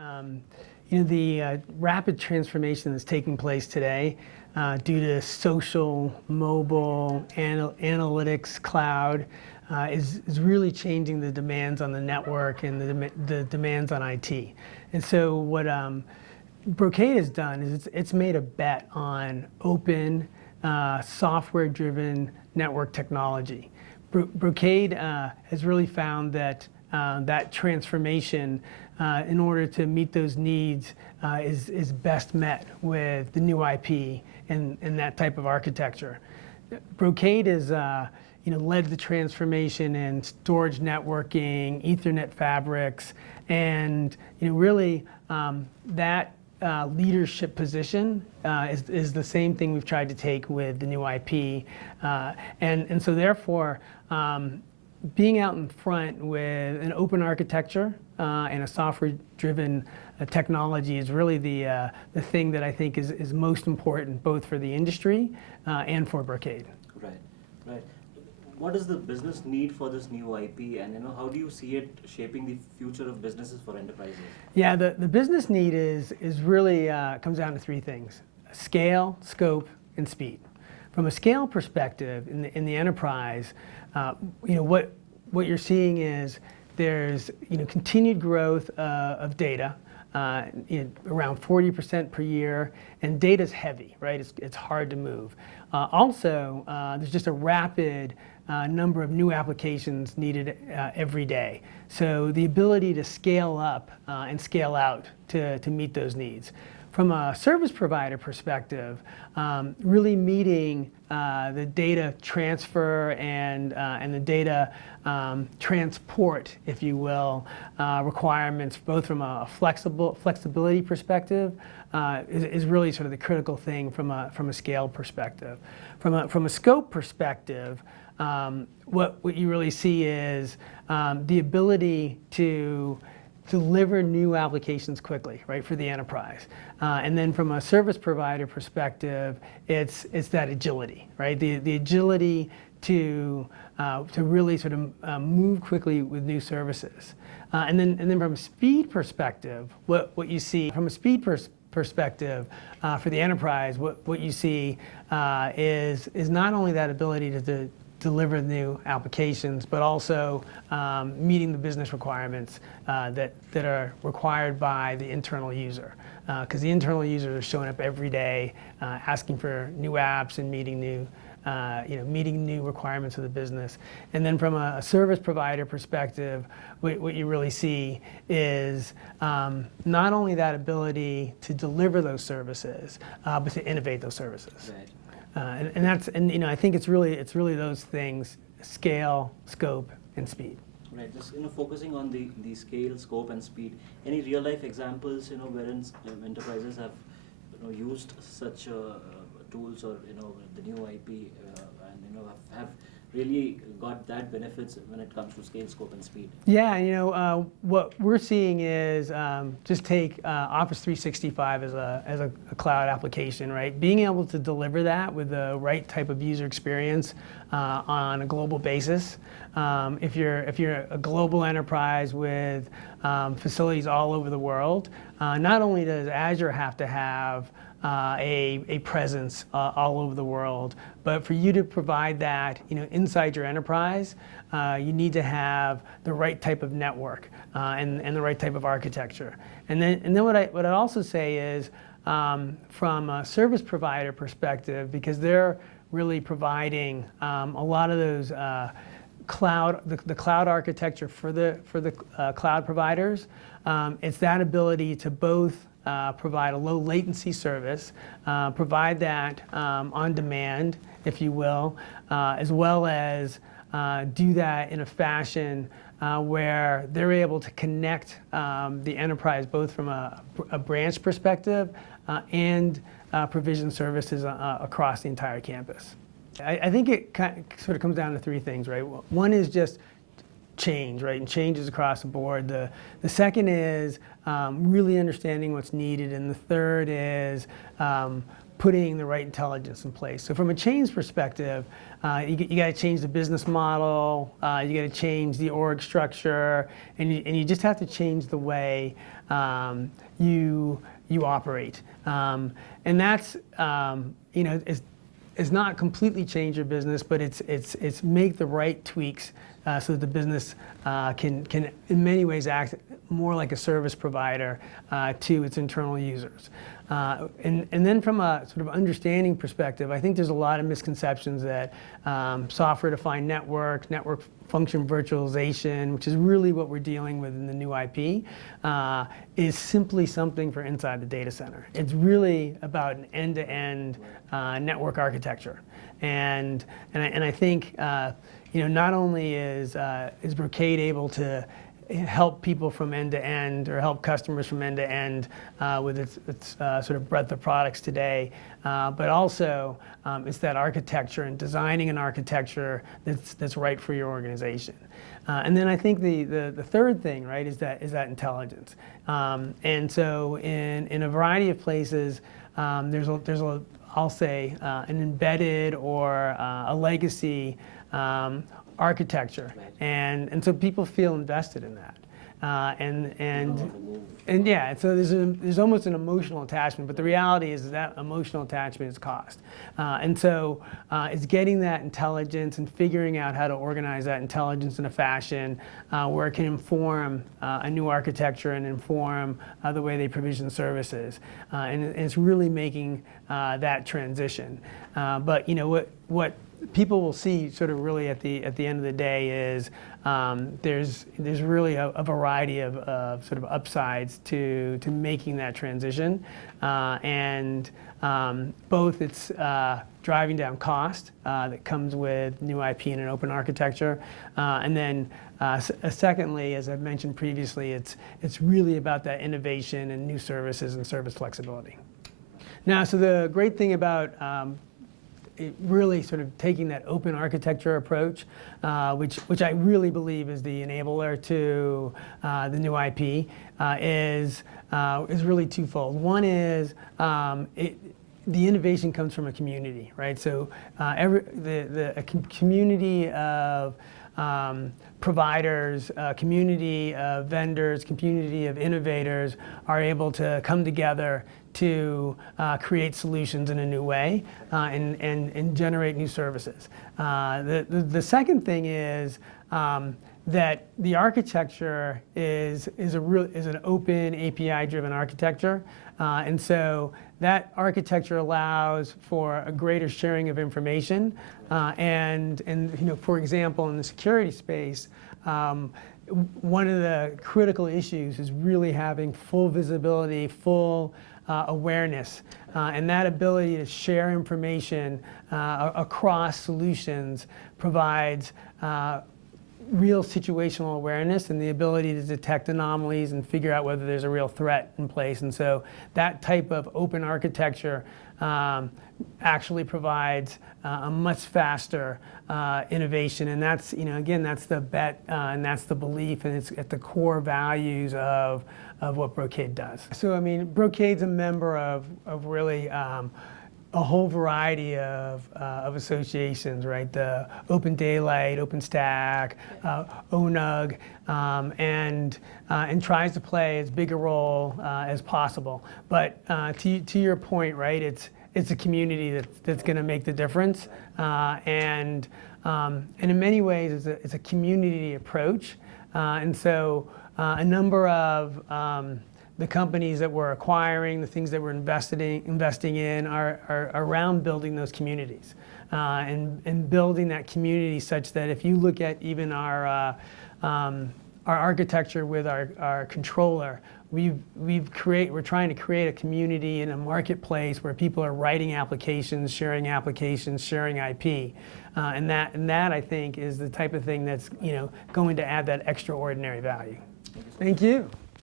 Um, the rapid transformation that's taking place today due to social, mobile, analytics, cloud is really changing the demands on the network and the demands on IT. And so what Brocade has done is it's made a bet on open, software-driven network technology. Brocade has really found that that transformation in order to meet those needs is best met with the new IP and that type of architecture. Brocade has led the transformation in storage networking, Ethernet fabrics, and really that leadership position is the same thing we've tried to take with the new IP. And so therefore, being out in front with an open architecture and a software-driven technology is really the thing that I think is most important, both for the industry and for Brocade. Right, right. What is the business need for this new IP, and how do you see it shaping the future of businesses for enterprises? Yeah, the business need is really comes down to three things: scale, scope, and speed. From a scale perspective, in the enterprise, what you're seeing is there's continued growth of data, around 40% per year, and data's heavy, right? It's hard to move. Also, there's just a rapid number of new applications needed every day. So the ability to scale up and scale out to meet those needs. From a service provider perspective, really meeting the data transfer and the data transport, if you will, requirements, both from a flexibility perspective, is really sort of the critical thing from a scale perspective. From a scope perspective, what you really see is the ability to deliver new applications quickly, right, for the enterprise. And then from a service provider perspective, it's that agility, right? The agility to really sort of move quickly with new services. And then from a speed perspective, what you see from a speed perspective for the enterprise, what you see is not only that ability to deliver new applications, but also meeting the business requirements that are required by the internal user. Because the internal users are showing up every day, asking for new apps and meeting new requirements of the business. And then from a service provider perspective, what you really see is not only that ability to deliver those services, but to innovate those services. Right. And I think it's really those things: scale, scope, and speed. Right. Just focusing on the scale, scope, and speed. Any real life examples wherein enterprises have used such tools or the new IP and have really got that benefits when it comes to scale, scope, and speed? Yeah, what we're seeing is just take Office 365 as a cloud application, right? Being able to deliver that with the right type of user experience on a global basis. If you're a global enterprise with facilities all over the world, not only does Azure have to have a presence all over the world, but for you to provide that inside your enterprise, you need to have the right type of network and the right type of architecture. And then what I'd also say is from a service provider perspective, because they're really providing a lot of those the cloud architecture for the cloud providers, it's that ability to both provide a low latency service, provide that on demand, if you will, as well as do that in a fashion where they're able to connect the enterprise both from a branch perspective and provision services across the entire campus. I think it sort of comes down to three things, right? One is just change, right? And changes across the board. The second is really understanding what's needed, and the third is putting the right intelligence in place. So from a change perspective, you got to change the business model, you got to change the org structure, and you just have to change the way you operate. And that's, it's not completely change your business, but it's make the right tweaks so that the business can in many ways act more like a service provider to its internal users. And then from a sort of understanding perspective, I think there's a lot of misconceptions that software-defined network function virtualization, which is really what we're dealing with in the new IP, is simply something for inside the data center. It's really about an end-to-end network architecture. And I think not only is Brocade able to help people from end to end, or help customers from end to end with its sort of breadth of products today, but also it's that architecture and designing an architecture that's right for your organization. And then I think the third thing, right, is that intelligence. And so in a variety of places, there's I'll say an embedded or a legacy architecture, and so people feel invested in that, and yeah, so there's almost an emotional attachment, but the reality is that emotional attachment is cost, and so it's getting that intelligence and figuring out how to organize that intelligence in a fashion where it can inform a new architecture and inform the way they provision services, and it's really making that transition. But what people will see sort of really at the end of the day is there's really a variety of sort of upsides to making that transition, and both it's driving down cost that comes with new IP and an open architecture, and then secondly, as I've mentioned previously, it's really about that innovation and new services and service flexibility. Now, so the great thing about really sort of taking that open architecture approach, which I really believe is the enabler to the new IP, is really twofold. One is the innovation comes from a community, right? So a community of providers, community of vendors, community of innovators are able to come together to create solutions in a new way and generate new services. The second thing is that the architecture is an open API-driven architecture, and so that architecture allows for a greater sharing of information, and for example, in the security space, one of the critical issues is really having full visibility, full awareness, and that ability to share information across solutions provides real situational awareness and the ability to detect anomalies and figure out whether there's a real threat in place. And so that type of open architecture actually provides a much faster innovation, and that's again, that's the bet and that's the belief, and it's at the core values of what Brocade does. So I mean, Brocade's a member of really a whole variety of associations, right? The Open Daylight, OpenStack, ONUG, and tries to play as big a role as possible. But to your point, right? It's a community that's going to make the difference, and in many ways, it's a community approach, and so a number of the companies that we're acquiring, the things that we're investing in are around building those communities, and building that community such that if you look at even our architecture with our controller, we're trying to create a community in a marketplace where people are writing applications, sharing IP, and that I think is the type of thing that's going to add that extraordinary value. Thank you.